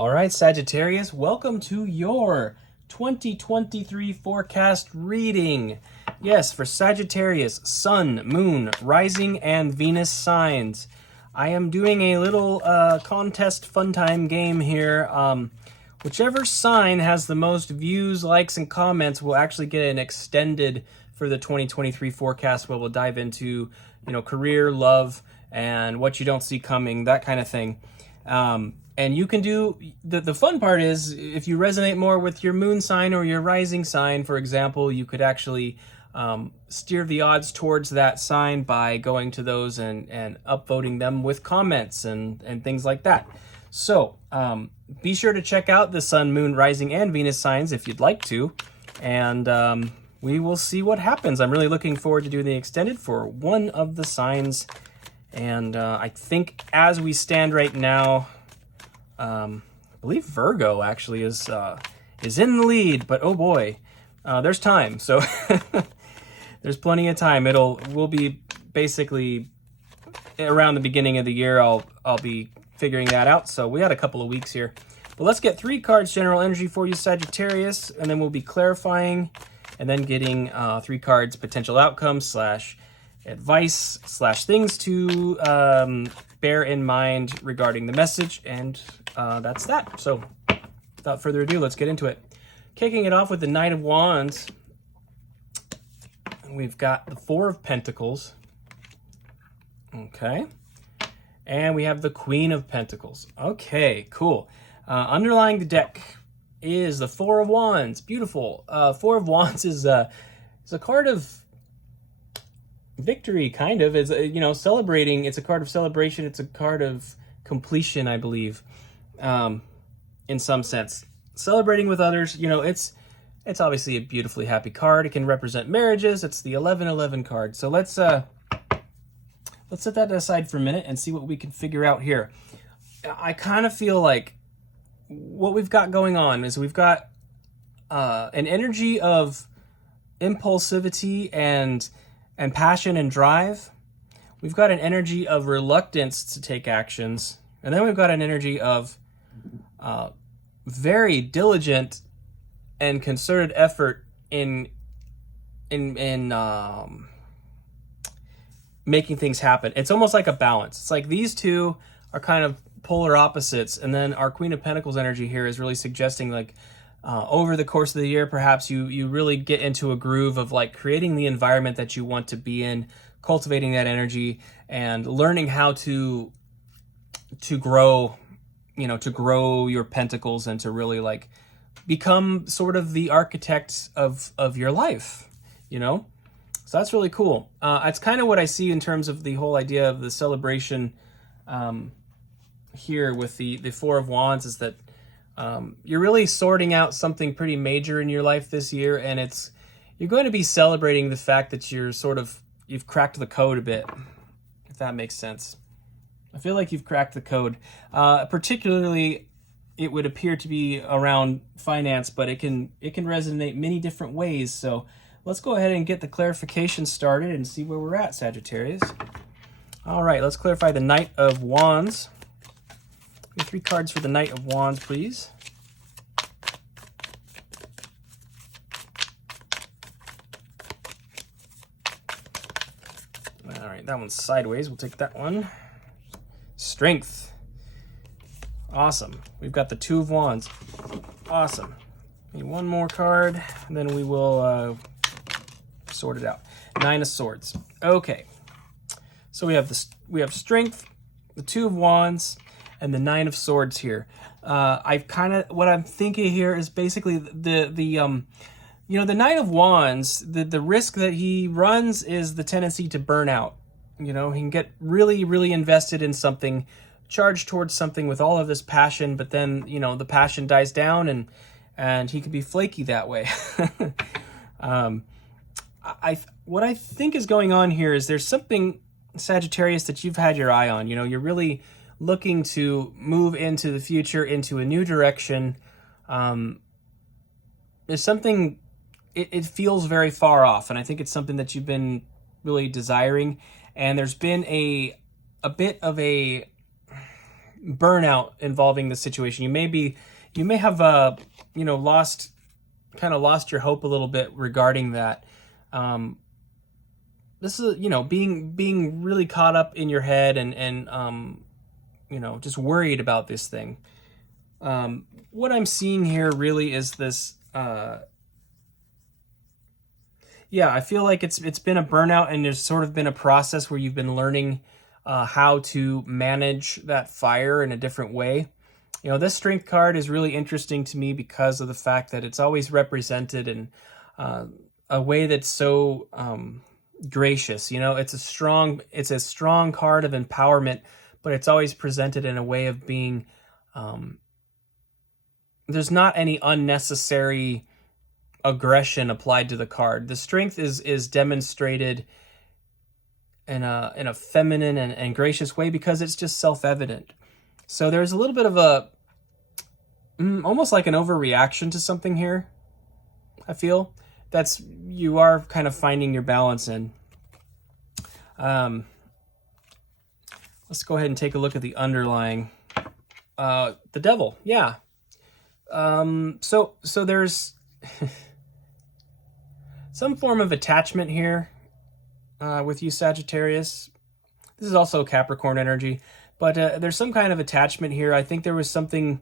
All right, Sagittarius, welcome to your 2023 forecast reading. Yes, for Sagittarius, Sun, Moon, Rising, and Venus signs. I am doing a little contest fun time game here. Whichever sign has the most views, likes, and comments will actually get an extended for the 2023 forecast where we'll dive into, career, love, and what you don't see coming, that kind of thing. And you can do, the fun part is, if you resonate more with your moon sign or your rising sign, for example, you could actually steer the odds towards that sign by going to those and upvoting them with comments and things like that. So be sure to check out the Sun, Moon, Rising, and Venus signs if you'd like to. And we will see what happens. I'm really looking forward to doing the extended for one of the signs. And I think as we stand right now, I believe Virgo actually is in the lead, but oh boy, there's time. So there's plenty of time. We'll be basically around the beginning of the year. I'll be figuring that out. So we had a couple of weeks here, but let's get 3 cards general energy for you, Sagittarius, and then we'll be clarifying and then getting 3 cards potential outcomes / advice / things to bear in mind regarding the message, and that's that. So without further ado, let's get into it. Kicking it off with the Knight of Wands, we've got the 4 of Pentacles. Okay. And we have the Queen of Pentacles. Okay, cool. Underlying the deck is the 4 of Wands. Beautiful. 4 of Wands is a card of victory, kind of. It's celebrating. It's a card of celebration. It's a card of completion, I believe, in some sense. Celebrating with others. It's obviously a beautifully happy card. It can represent marriages. It's the 11-11 card. So let's set that aside for a minute and see what we can figure out here. I kind of feel like what we've got going on is we've got an energy of impulsivity and passion and drive. We've got an energy of reluctance to take actions. And then we've got an energy of very diligent and concerted effort in making things happen. It's almost like a balance. It's like these two are kind of polar opposites. And then our Queen of Pentacles energy here is really suggesting like over the course of the year, perhaps you really get into a groove of like creating the environment that you want to be in, cultivating that energy, and learning how to grow, to grow your pentacles and to really like become sort of the architect of your life, So that's really cool. It's kind of what I see in terms of the whole idea of the celebration here with the 4 of Wands, is that you're really sorting out something pretty major in your life this year, and you're going to be celebrating the fact that you've cracked the code a bit, if that makes sense. I feel like you've cracked the code. Particularly, it would appear to be around finance, but it can resonate many different ways. So let's go ahead and get the clarification started and see where we're at, Sagittarius. All right, let's clarify the Knight of Wands. 3 cards for the Knight of Wands, please. All right, that one's sideways. We'll take that one. Strength. Awesome. We've got the 2 of Wands. Awesome. Need one more card, and then we will sort it out. 9 of Swords. Okay. So we have Strength, the 2 of Wands, and the 9 of Swords here. What I'm thinking here is basically the Knight of Wands, the risk that he runs is the tendency to burn out. He can get really, really invested in something, charged towards something with all of this passion, but then, the passion dies down and he can be flaky that way. What I think is going on here is there's something, Sagittarius, that you've had your eye on. You're really looking to move into the future, into a new direction. There's something, it feels very far off, and I think it's something that you've been really desiring. And there's been a bit of a burnout involving the situation. You may have lost your hope a little bit regarding that. This is, being really caught up in your head and just worried about this thing. What I'm seeing here really is this. I feel like it's been a burnout, and there's sort of been a process where you've been learning how to manage that fire in a different way. This strength card is really interesting to me because of the fact that it's always represented in a way that's so gracious. It's a strong card of empowerment, but it's always presented in a way of being. There's not any unnecessary aggression applied to the card. The strength is demonstrated in a feminine and gracious way because it's just self-evident. So there's a little bit of almost like an overreaction to something here. I feel you are kind of finding your balance in. Let's go ahead and take a look at the underlying. The devil, yeah. So there's some form of attachment here with you, Sagittarius. This is also Capricorn energy, but there's some kind of attachment here. I think there was something.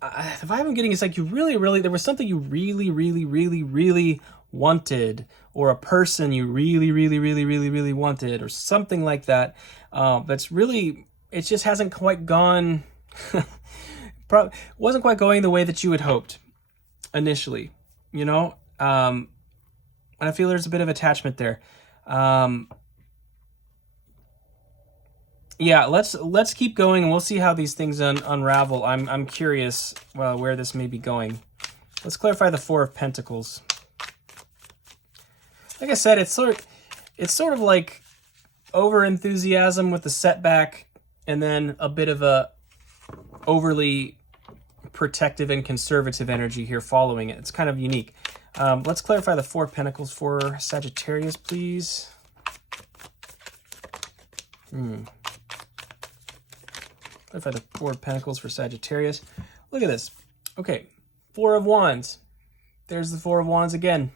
The vibe I'm getting is like there was something you really wanted, or a person you really wanted, or something like that. That's really, it just hasn't quite gone. Wasn't quite going the way that you had hoped initially, and I feel there's a bit of attachment there. Let's keep going, and we'll see how these things unravel. I'm curious where this may be going. Let's clarify the Four of Pentacles. Like I said, it's sort of like over enthusiasm with the setback, and then a bit of a overly protective and conservative energy here following it. It's kind of unique. Let's clarify the Four of Pentacles for Sagittarius, please. Clarify the Four of Pentacles for Sagittarius. Look at this. Okay, Four of Wands. There's the Four of Wands again.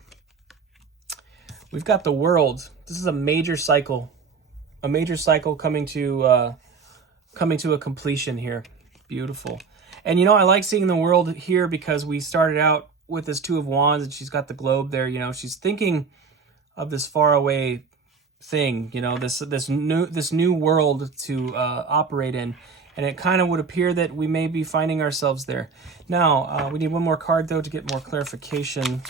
We've got the World. This is a major cycle. A major cycle coming to a completion here. Beautiful. And I like seeing the World here because we started out with this Two of Wands, and she's got the globe there. She's thinking of this faraway thing. This new world to operate in, and it kind of would appear that we may be finding ourselves there. Now we need one more card though to get more clarification.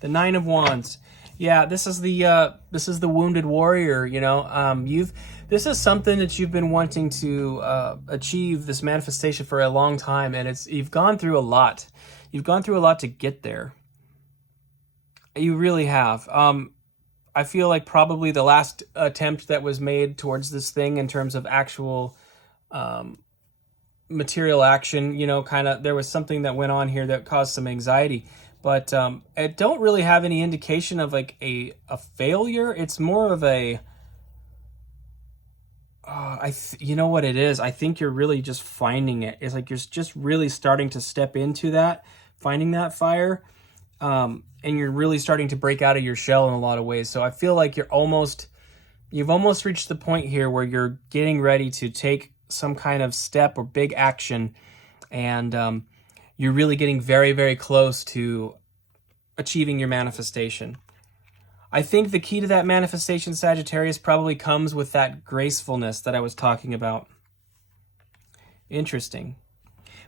The Nine of Wands. Yeah, this is the wounded warrior. This is something that you've been wanting to achieve, this manifestation, for a long time, and you've gone through a lot. You've gone through a lot to get there. You really have. I feel like probably the last attempt that was made towards this thing in terms of actual material action, there was something that went on here that caused some anxiety. But I don't really have any indication of like a failure. It's more of a, you know what it is? I think you're really just finding it. It's like you're just really starting to step into that, finding that fire. And you're really starting to break out of your shell in a lot of ways. So I feel like you've almost reached the point here where you're getting ready to take some kind of step or big action, and you're really getting very, very close to achieving your manifestation. I think the key to that manifestation, Sagittarius, probably comes with that gracefulness that I was talking about. Interesting.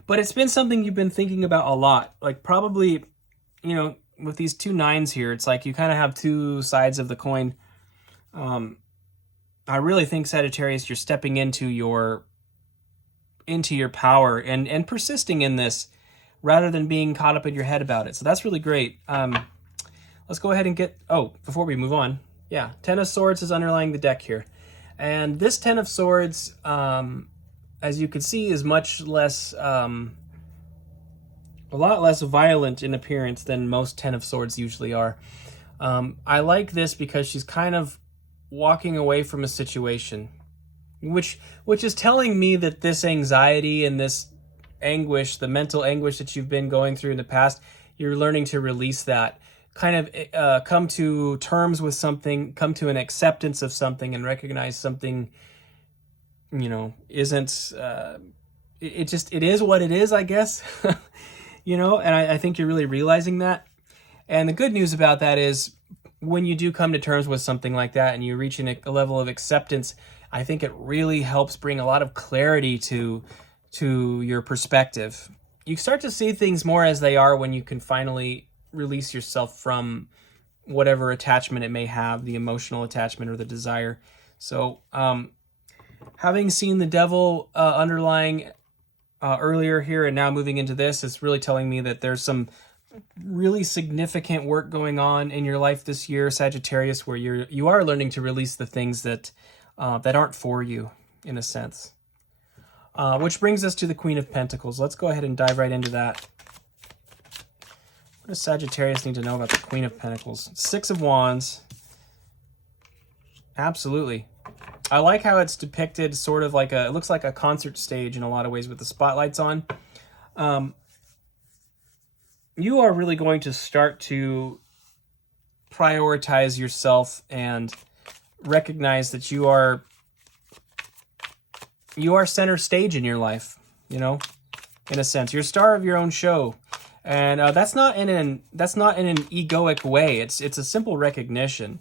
But it's been something you've been thinking about a lot. Like probably, with these two nines here, it's like you kind of have two sides of the coin. I really think, Sagittarius, you're stepping into your power and persisting in this rather than being caught up in your head about it. So that's really great. Let's go ahead and before we move on. Yeah, Ten of Swords is underlying the deck here. And this Ten of Swords, as you can see, is much less, a lot less violent in appearance than most Ten of Swords usually are. I like this because she's kind of walking away from a situation, which is telling me that this anxiety and this anguish, the mental anguish that you've been going through in the past, you're learning to release that, kind of come to terms with something, come to an acceptance of something, and recognize something, isn't, it is what it is, I guess. And I think you're really realizing that. And the good news about that is when you do come to terms with something like that and you reach a level of acceptance, I think it really helps bring a lot of clarity to your perspective. You start to see things more as they are when you can finally release yourself from whatever attachment it may have, the emotional attachment or the desire. So having seen the devil underlying earlier here and now moving into this, it's really telling me that there's some really significant work going on in your life this year, Sagittarius, where you are learning to release the things that aren't for you, in a sense. Which brings us to the Queen of Pentacles. Let's go ahead and dive right into that. What does Sagittarius need to know about the Queen of Pentacles? Six of Wands. Absolutely. I like how it's depicted sort of like it looks like a concert stage in a lot of ways with the spotlights on. You are really going to start to prioritize yourself and recognize that you are center stage in your life, in a sense. You're star of your own show. And that's not in an egoic way. It's a simple recognition.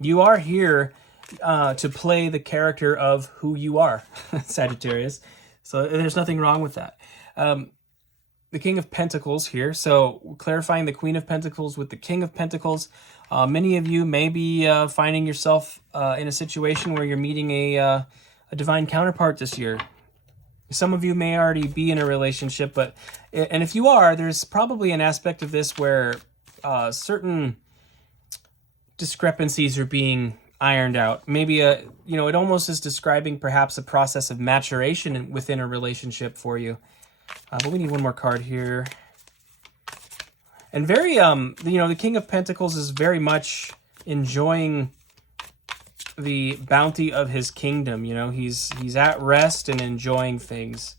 You are here to play the character of who you are, Sagittarius. So there's nothing wrong with that. The King of Pentacles here. So clarifying the Queen of Pentacles with the King of Pentacles. Many of you may be finding yourself in a situation where you're meeting a divine counterpart this year. Some of you may already be in a relationship, and if you are, there's probably an aspect of this where certain discrepancies are being ironed out. Maybe it almost is describing perhaps a process of maturation within a relationship for you. But we need one more card here. And very, the King of Pentacles is very much enjoying the bounty of his kingdom. He's at rest and enjoying things.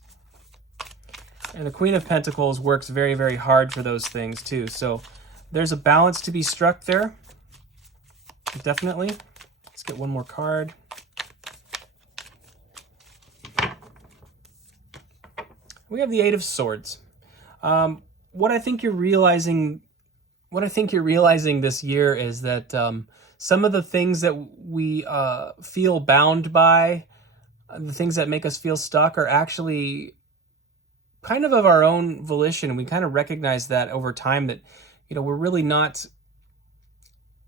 And the Queen of Pentacles works very, very hard for those things too. So there's a balance to be struck there. Definitely. Let's get one more card. We have the Eight of Swords. What I think you're realizing this year is that some of the things that we feel bound by, the things that make us feel stuck, are actually kind of our own volition. We kind of recognize that over time that, we're really not,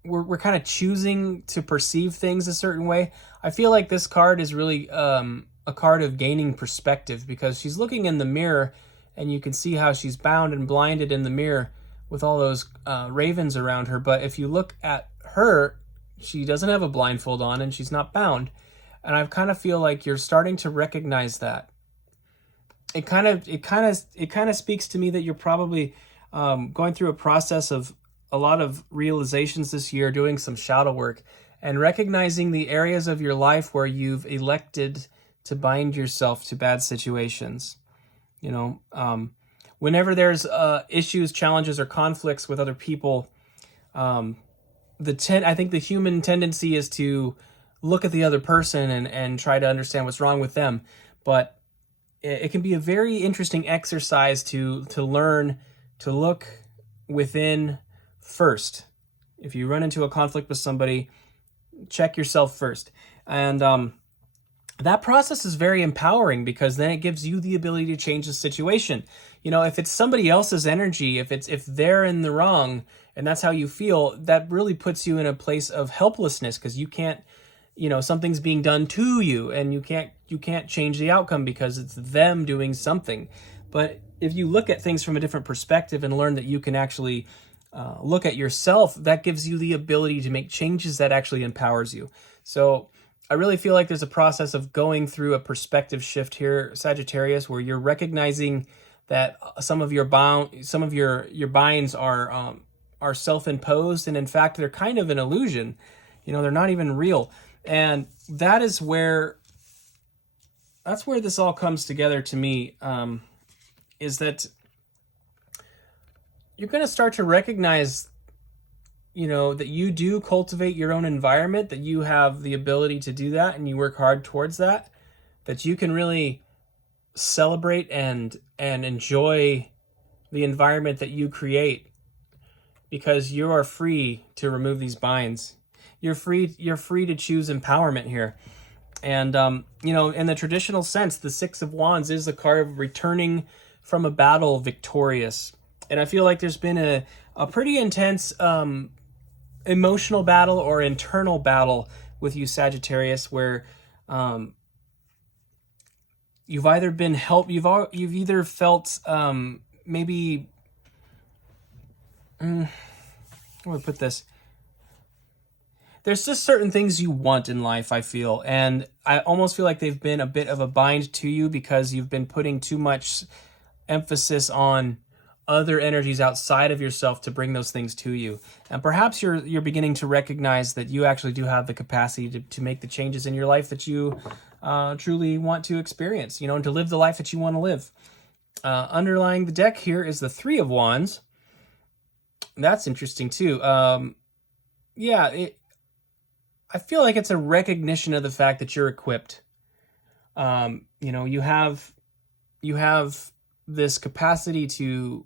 we're kind of choosing to perceive things a certain way. I feel like this card is really a card of gaining perspective, because she's looking in the mirror and you can see how she's bound and blinded in the mirror with all those ravens around her. But if you look at her, she doesn't have a blindfold on and she's not bound. And I kind of feel like you're starting to recognize that. It kind of speaks to me that you're probably going through a process of a lot of realizations this year, doing some shadow work and recognizing the areas of your life where you've elected to bind yourself to bad situations. Whenever there's issues, challenges, or conflicts with other people, I think the human tendency is to look at the other person and try to understand what's wrong with them. But it can be a very interesting exercise to learn to look within first. If you run into a conflict with somebody, check yourself first. And that process is very empowering, because then it gives you the ability to change the situation. If it's somebody else's energy, if they're in the wrong and that's how you feel, that really puts you in a place of helplessness, because you can't, something's being done to you and you can't change the outcome because it's them doing something. But if you look at things from a different perspective and learn that you can actually look at yourself, that gives you the ability to make changes that actually empowers you. So I really feel like there's a process of going through a perspective shift here, Sagittarius, where you're recognizing that some of your binds are self-imposed, and in fact they're kind of an illusion. They're not even real. And that's where this all comes together to me, is that you're going to start to recognize, that you do cultivate your own environment, that you have the ability to do that, and you work hard towards that, that you can really celebrate and enjoy the environment that you create, because you are free to remove these binds. You're free to choose empowerment here. And, in the traditional sense, the Six of Wands is the card of returning from a battle victorious. And I feel like there's been a pretty intense emotional battle or internal battle with you, Sagittarius, where you've either been helped, you've either felt maybe, how do I put this? There's just certain things you want in life, I feel, and I almost feel like they've been a bit of a bind to you because you've been putting too much emphasis on other energies outside of yourself to bring those things to you. And perhaps you're beginning to recognize that you actually do have the capacity to make the changes in your life that you truly want to experience, and to live the life that you want to live. Underlying the deck here is the Three of Wands. That's interesting too. I feel like it's a recognition of the fact that you're equipped. You have this capacity to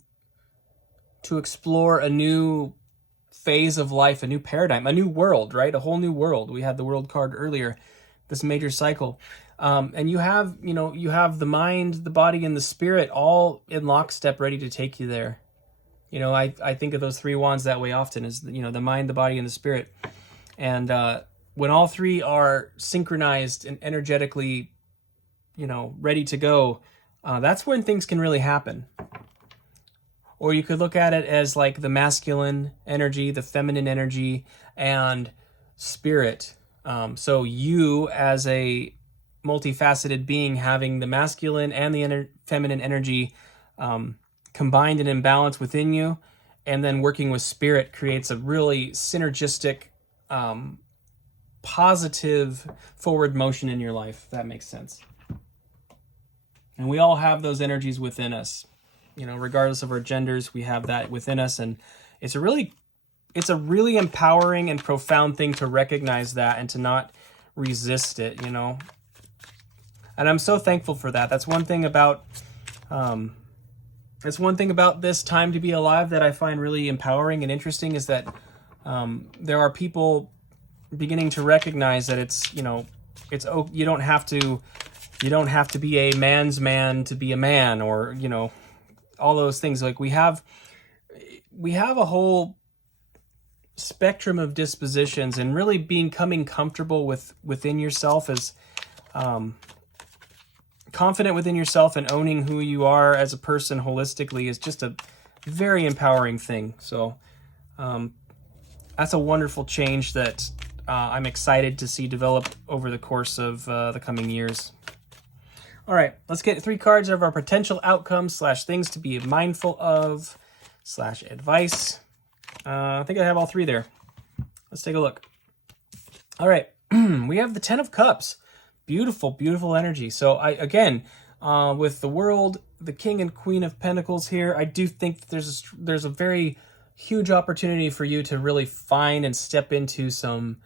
explore a new phase of life, a new paradigm, a new world, right? A whole new world. We had the world card earlier, this major cycle. And you have the mind, the body, and the spirit all in lockstep, ready to take you there. I think of those three wands that way often, as the mind, the body, and the spirit. And when all three are synchronized and energetically, ready to go, that's when things can really happen. Or you could look at it as like the masculine energy, the feminine energy, and spirit. So you, as a multifaceted being, having the masculine and the feminine energy combined and in balance within you, and then working with spirit creates a really synergistic, positive forward motion in your life, if that makes sense. And we all have those energies within us. Regardless of our genders, we have that within us, and it's a really empowering and profound thing to recognize that and to not resist it, And I'm so thankful for that. That's one thing about this time to be alive that I find really empowering and interesting, is that there are people beginning to recognize that it's you don't have to be a man's man to be a man, or all those things. Like we have a whole spectrum of dispositions, and really becoming comfortable within yourself, as confident within yourself and owning who you are as a person holistically, is just a very empowering thing. So that's a wonderful change that I'm excited to see develop over the course of the coming years. All right, let's get 3 cards of our potential outcomes / things to be mindful of / advice. I think I have all 3 there. Let's take a look. All right, we have the 10 of Cups. Beautiful, beautiful energy. So with the World, the King and Queen of Pentacles here, I do think that there's a very huge opportunity for you to really find and step into some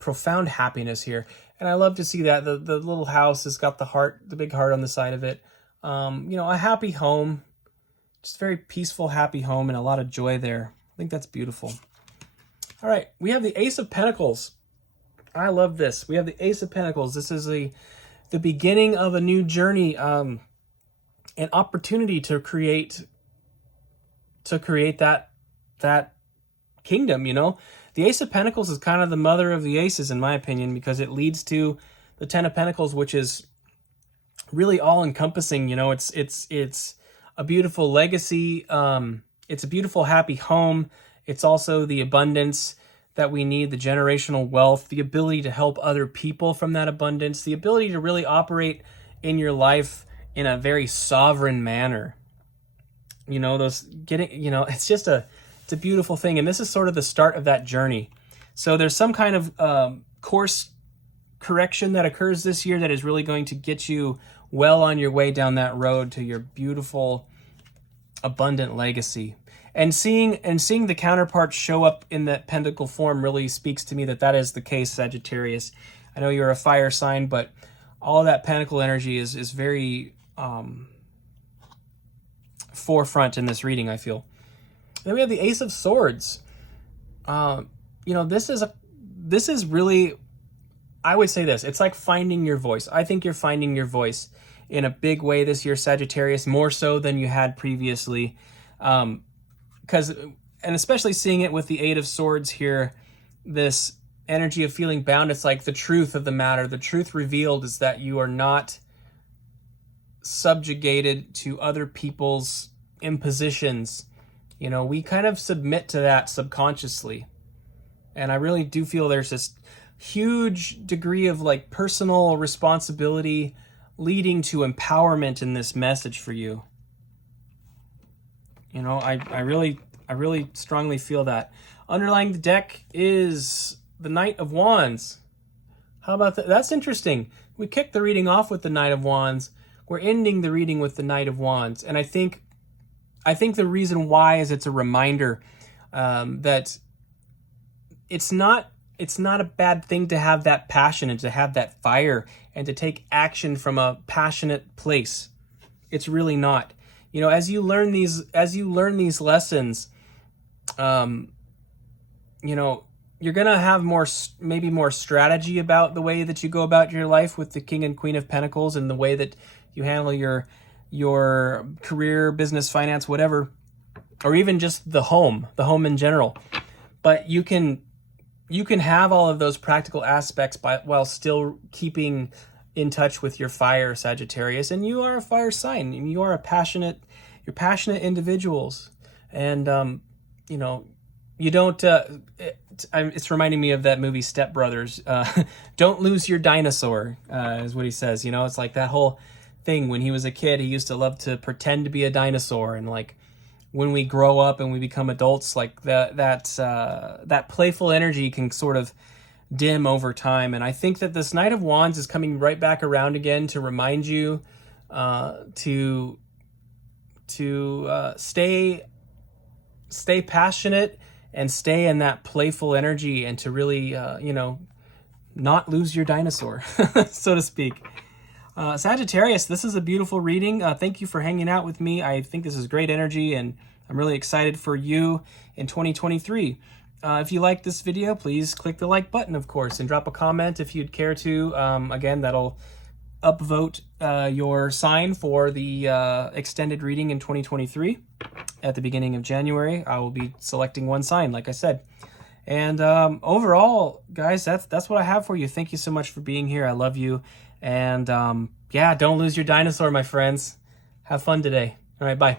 profound happiness here. And I love to see that the little house has got the big heart on the side of it. A happy home, just a very peaceful, happy home, and a lot of joy there. I think that's beautiful. All right, we have the Ace of Pentacles. I love this. We have the Ace of Pentacles. This is the beginning of a new journey, an opportunity to create that kingdom, The Ace of Pentacles is kind of the mother of the aces, in my opinion, because it leads to the 10 of Pentacles, which is really all-encompassing. It's a beautiful legacy. It's a beautiful, happy home. It's also the abundance that we need, the generational wealth, the ability to help other people from that abundance, the ability to really operate in your life in a very sovereign manner. It's a beautiful thing. And this is sort of the start of that journey. So there's some kind of course correction that occurs this year that is really going to get you well on your way down that road to your beautiful, abundant legacy. And seeing the counterparts show up in that pentacle form really speaks to me that that is the case, Sagittarius. I know you're a fire sign, but all that pentacle energy is very forefront in this reading, I feel. Then we have the Ace of Swords. This is really, I would say this, it's like finding your voice. I think you're finding your voice in a big way this year, Sagittarius, more so than you had previously. And especially seeing it with the Eight of Swords here, this energy of feeling bound, it's like the truth of the matter. The truth revealed is that you are not subjugated to other people's impositions. We kind of submit to that subconsciously. And I really do feel there's this huge degree of like personal responsibility leading to empowerment in this message for you. I really strongly feel that. Underlying the deck is the Knight of Wands. How about that? That's interesting. We kicked the reading off with the Knight of Wands. We're ending the reading with the Knight of Wands. And I think the reason why is it's a reminder that it's not a bad thing to have that passion and to have that fire and to take action from a passionate place. It's really not. As you learn these lessons, you're going to have maybe more strategy about the way that you go about your life with the King and Queen of Pentacles and the way that you handle your career, business, finance, whatever, or even just the home in general. But you can have all of those practical aspects while still keeping in touch with your fire, Sagittarius. And you are a fire sign, and you are passionate individuals. And you don't. It's reminding me of that movie Step Brothers. Don't lose your dinosaur, is what he says. It's like that whole thing. When he was a kid, he used to love to pretend to be a dinosaur, and like when we grow up and we become adults, like that playful energy can sort of dim over time. And I think that this Knight of Wands is coming right back around again to remind you to stay passionate and stay in that playful energy, and to really not lose your dinosaur, so to speak. Sagittarius, this is a beautiful reading. Thank you for hanging out with me. I think this is great energy, and I'm really excited for you in 2023. If you like this video, please click the like button, of course, and drop a comment if you'd care to. Again, that'll upvote your sign for the extended reading in 2023. At the beginning of January, I will be selecting one sign, like I said. And overall, guys, that's what I have for you. Thank you so much for being here. I love you. And yeah, don't lose your dinosaur, my friends. Have fun today. All right, bye.